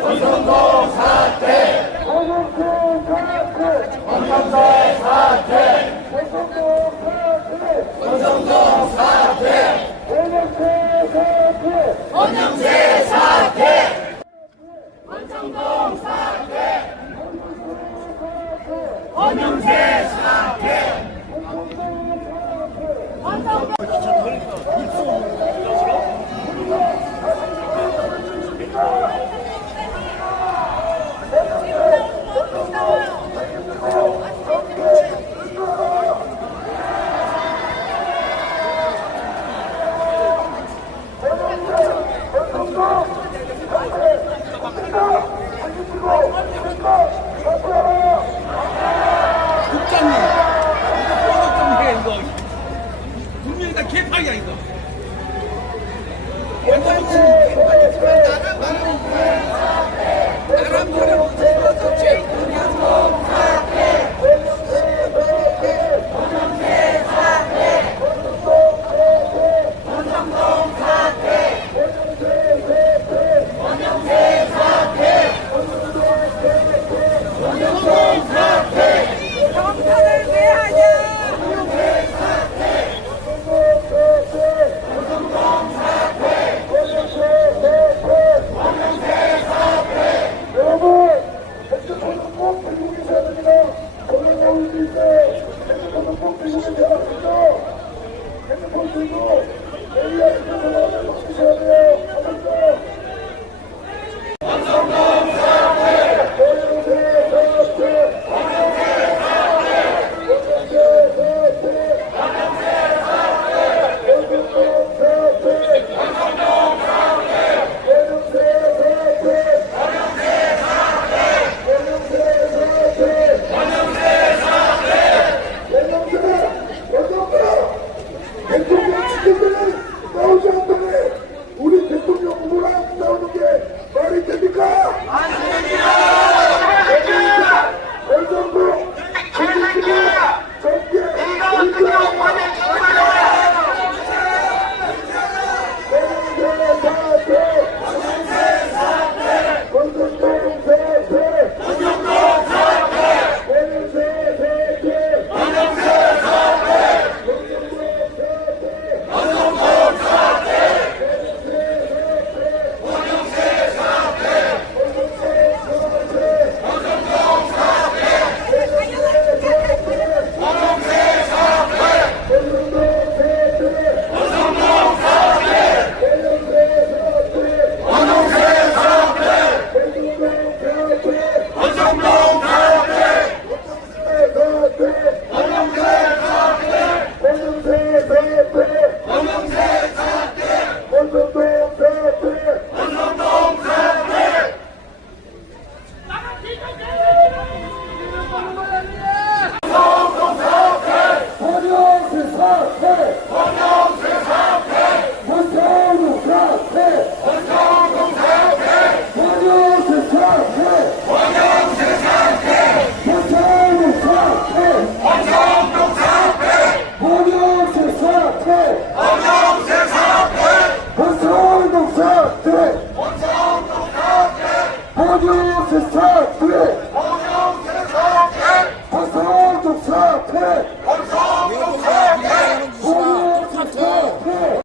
원정동 사퇴! 원정세 사퇴!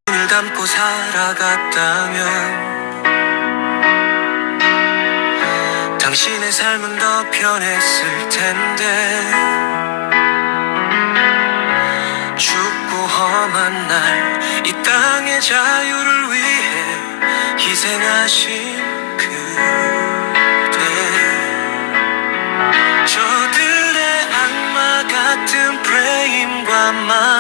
눈 감고 살아갔다면 당신의 삶은 더 편했을 텐데 죽고 험한 날 이 땅의 자유를 위해 희생하신 그 my mind.